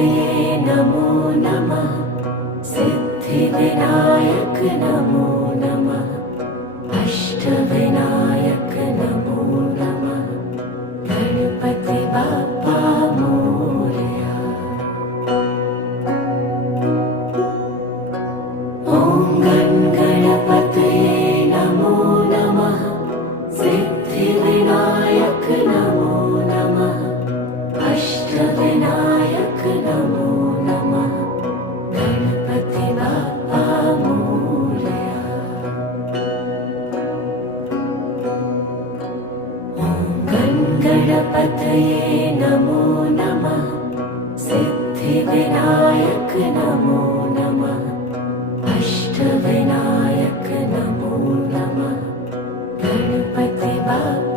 गणपतये नमो नमः। सिद्धिविनायक नमो नमः। अष्टविनायक नमो नमः। गणपति बाप्पा मोरया। ॐ गणपतये नमो नमः। सिद्धिविनायक नमो नमः। अष्टविनायक नमो नमः। गणपति बाप्पा मोरया। ॐ गणपतये नमो नमः। सिद्धिविनायक नमो नमः। अष्टविनायक नमो नमः। गणपति बाप्पा